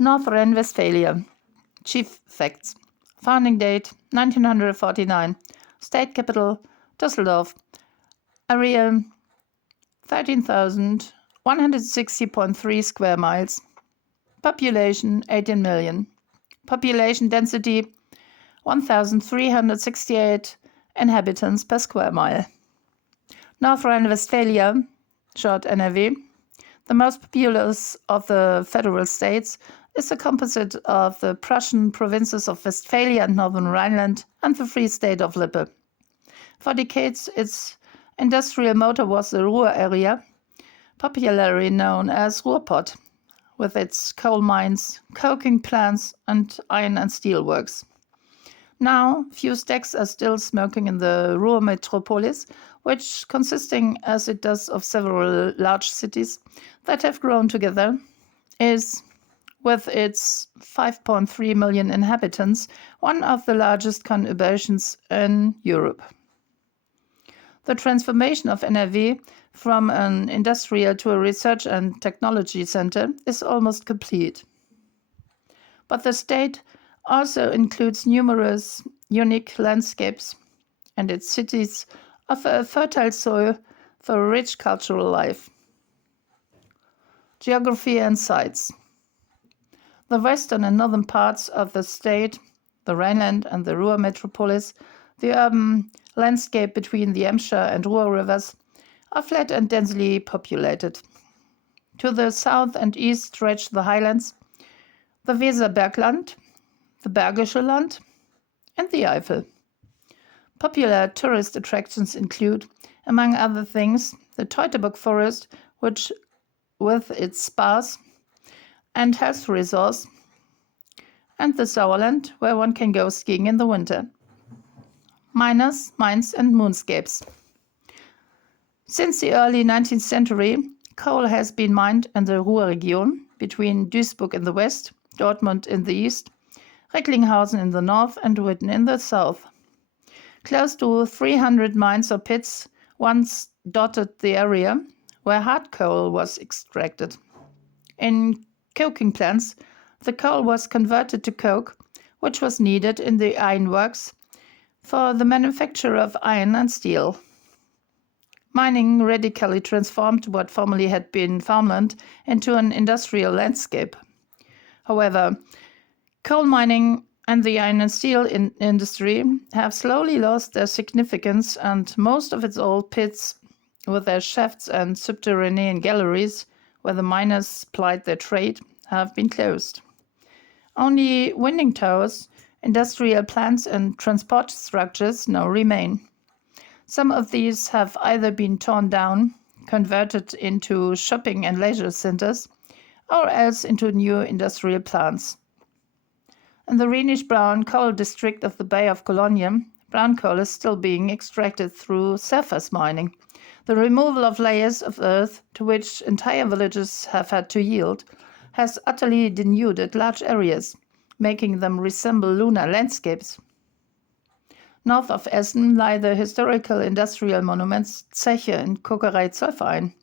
North Rhine-Westphalia. Chief facts. Founding date 1949. State capital Düsseldorf. Area 13,160.3 square miles. Population 18 million. Population density 1,368 inhabitants per square mile. North Rhine-Westphalia, short NRW, the most populous of the federal states, is a composite of the Prussian provinces of Westphalia and Northern Rhineland and the Free State of Lippe. For decades, its industrial motor was the Ruhr area, popularly known as Ruhrpott, with its coal mines, coking plants, and iron and steel works. Now, few stacks are still smoking in the Ruhr metropolis, which, consisting as it does of several large cities that have grown together, is, with its 5.3 million inhabitants, one of the largest conurbations in Europe. The transformation of NRW from an industrial to a research and technology center is almost complete. But the state also includes numerous unique landscapes, and its cities offer a fertile soil for a rich cultural life. Geography and sites. The western and northern parts of the state, the Rhineland and the Ruhr metropolis, the urban landscape between the Emscher and Ruhr rivers, are flat and densely populated. To the south and east stretch the highlands, the Weserbergland, the Bergische Land, and the Eifel. Popular tourist attractions include, among other things, the Teutoburg forest, which, with its spas and health resorts, and the Sauerland, where one can go skiing in the winter. Miners, mines, and moonscapes. Since the early 19th century, coal has been mined in the Ruhr region between Duisburg in the west, Dortmund in the east, Recklinghausen in the north, and Witten in the south. Close to 300 mines or pits once dotted the area where hard coal was extracted. In coking plants, the coal was converted to coke, which was needed in the ironworks for the manufacture of iron and steel. Mining radically transformed what formerly had been farmland into an industrial landscape. However, coal mining and the iron and steel industry have slowly lost their significance, and most of its old pits, with their shafts and subterranean galleries where the miners plied their trade, have been closed. Only winding towers, industrial plants, and transport structures now remain. Some of these have either been torn down, converted into shopping and leisure centers, or else into new industrial plants. In the Rhenish-brown coal district of the Bay of Cologne, brown coal is still being extracted through surface mining. The removal of layers of earth, to which entire villages have had to yield, has utterly denuded large areas, making them resemble lunar landscapes. North of Essen lie the historical industrial monuments Zeche and Kokerei Zollverein,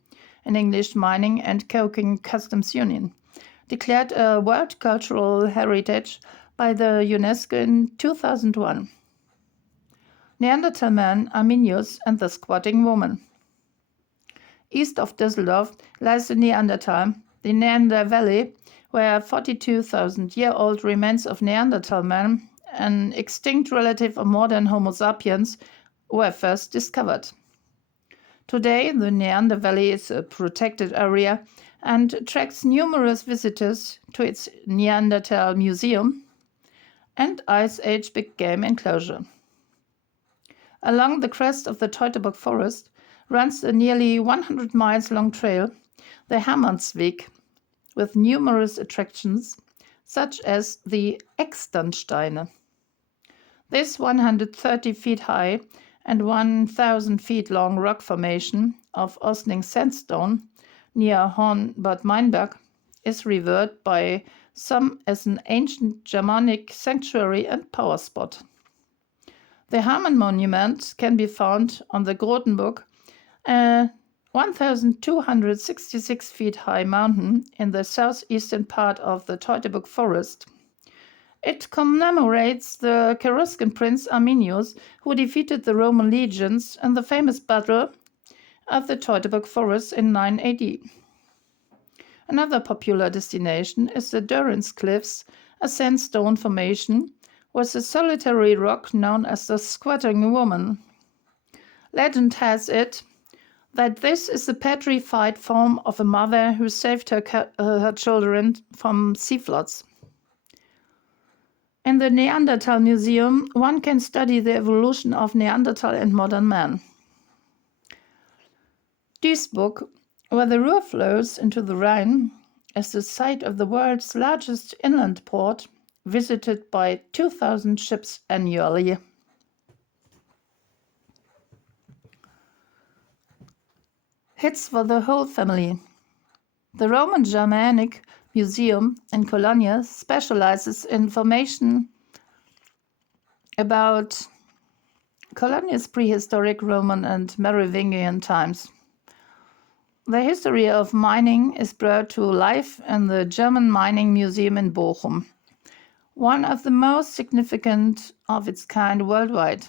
in English Mining and Coking Customs Union, declared a World Cultural Heritage by the UNESCO in 2001. Neanderthal Man, Arminius, and the Squatting Woman. East of Düsseldorf lies the Neanderthal, the Neander Valley, where 42,000-year-old remains of Neanderthal man, an extinct relative of modern Homo sapiens, were first discovered. Today, the Neander Valley is a protected area and attracts numerous visitors to its Neanderthal Museum and Ice Age Big Game Enclosure. Along the crest of the Teutoburg forest runs a nearly 100 miles long trail, the Hermannsweg, with numerous attractions such as the Externsteine. This 130 feet high and 1,000 feet long rock formation of Osning sandstone near Horn-Bad Meinberg is revered by some as an ancient Germanic sanctuary and power spot. The Hermann monument can be found on the Grotenburg 1,266 feet high mountain in the southeastern part of the Teutoburg forest. It commemorates the Cheruscan prince Arminius, who defeated the Roman legions in the famous battle of the Teutoburg forest in 9 AD. Another popular destination is the Durance Cliffs, a sandstone formation with a solitary rock known as the Squatting Woman. Legend has it that this is the petrified form of a mother who saved her children from sea floods. In the Neanderthal Museum, one can study the evolution of Neanderthal and modern man. Duisburg, where the Ruhr flows into the Rhine, is the site of the world's largest inland port, visited by 2,000 ships annually. Hits for the whole family. The Roman Germanic Museum in Cologne specializes in information about Cologne's prehistoric Roman and Merovingian times. The history of mining is brought to life in the German Mining Museum in Bochum, one of the most significant of its kind worldwide.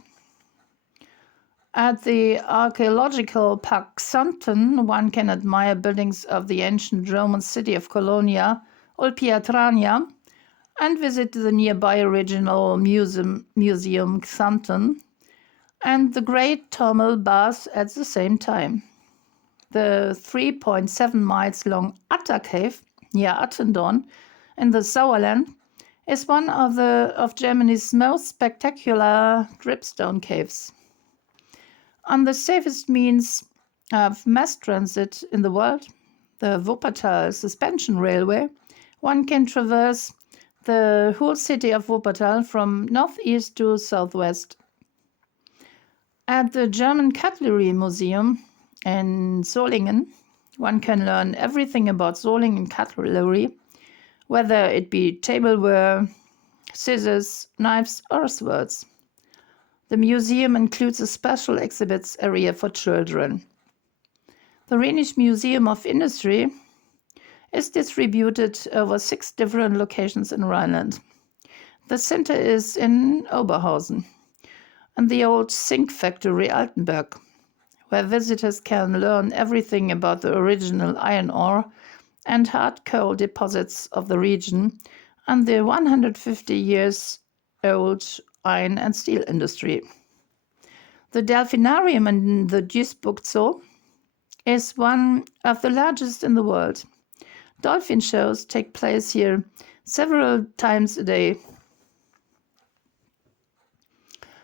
At the archaeological Park Xanten, one can admire buildings of the ancient Roman city of Colonia, Olpiatrania, and visit the nearby regional museum Xanten and the Great Thermal Bath at the same time. The 3.7 miles long Atta Cave near Attendorn in the Sauerland is one of Germany's most spectacular dripstone caves. On the safest means of mass transit in the world, the Wuppertal Suspension Railway, one can traverse the whole city of Wuppertal from northeast to southwest. At the German Cutlery Museum in Solingen, one can learn everything about Solingen cutlery, whether it be tableware, scissors, knives, or swords. The museum includes a special exhibits area for children. The Rhenish Museum of Industry is distributed over 6 different locations in Rhineland. The center is in Oberhausen and the old zinc factory Altenberg, where visitors can learn everything about the original iron ore and hard coal deposits of the region and the 150 years old iron and steel industry. The Delphinarium in the Duisburg Zoo is one of the largest in the world. Dolphin shows take place here several times a day.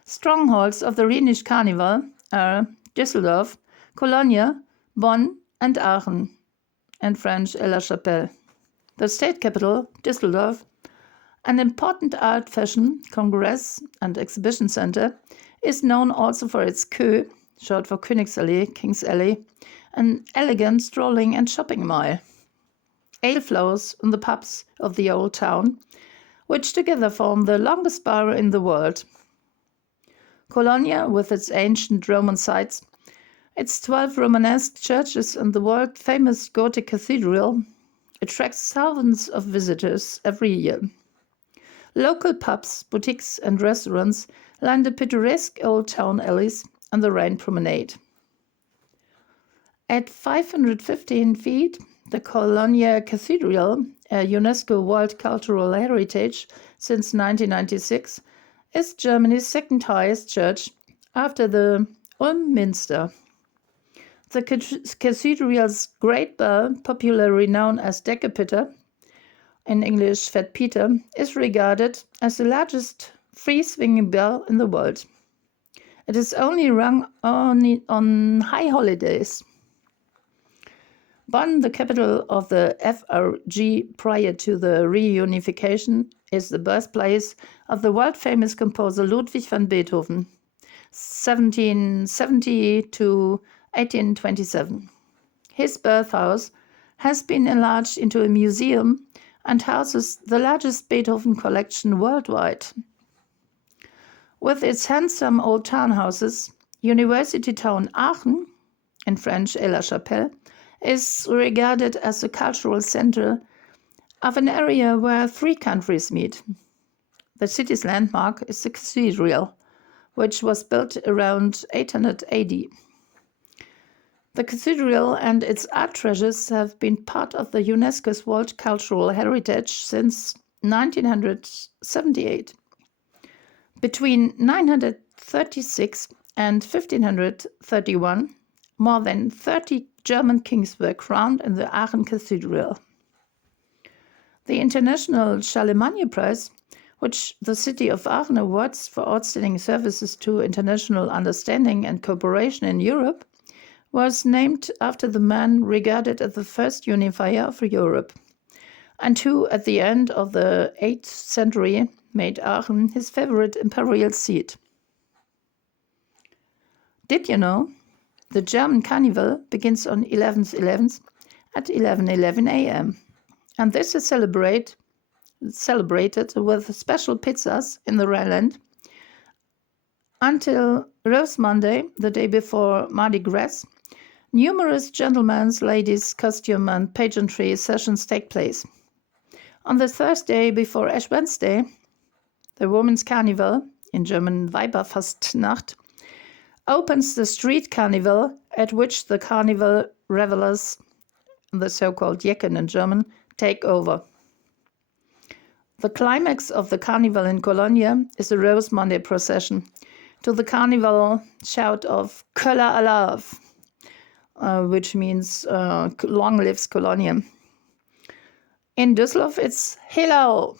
Strongholds of the Rhenish Carnival are Düsseldorf, Cologne, Bonn, and Aachen, in French, La-Chapelle. The state capital, Düsseldorf, an important art, fashion, congress, and exhibition center, is known also for its Kö, short for Königsallee, King's Alley, an elegant strolling and shopping mall. Ale flows in the pubs of the old town, which together form the longest bar in the world. Cologne, with its ancient Roman sites, its 12 Romanesque churches, and the world-famous Gothic cathedral, attracts thousands of visitors every year. Local pubs, boutiques, and restaurants line the picturesque old town alleys and the Rhine promenade. At 515 feet, the Cologne Cathedral, a UNESCO World Cultural Heritage since 1996, is Germany's second highest church after the Ulm Minster. The cathedral's great bell, popularly known as Deckepitter, in English Fat Peter, is regarded as the largest free-swinging bell in the world. It is only rung on high holidays. Bonn, the capital of the FRG prior to the reunification, is the birthplace of the world-famous composer Ludwig van Beethoven, 1770 to 1827. His birthhouse has been enlarged into a museum and houses the largest Beethoven collection worldwide. With its handsome old townhouses, University Town Aachen in French et la Chapelle, is regarded as the cultural center of an area where 3 countries meet. The city's landmark is the cathedral, which was built around 800 AD. The cathedral and its art treasures have been part of the UNESCO's World Cultural Heritage since 1978. Between 936 and 1531, more than 30 German kings were crowned in the Aachen Cathedral. The International Charlemagne Prize, which the city of Aachen awards for outstanding services to international understanding and cooperation in Europe, was named after the man regarded as the first unifier of Europe, and who, at the end of the 8th century, made Aachen his favorite imperial seat. Did you know? The German Carnival begins on 11/11 at 11:11 a.m., and this is celebrated with special pizzas in the Rhineland until Rose Monday, the day before Mardi Gras. Numerous gentlemen's, ladies' costume and pageantry sessions take place. On the Thursday before Ash Wednesday, the Women's Carnival, in German Weiberfastnacht, opens the street carnival at which the carnival revelers, the so-called Jecken in German, take over. The climax of the carnival in Cologne is a Rose Monday procession to the carnival shout of Köller Alav, which means long lives Cologne. In Düsseldorf, it's Hello!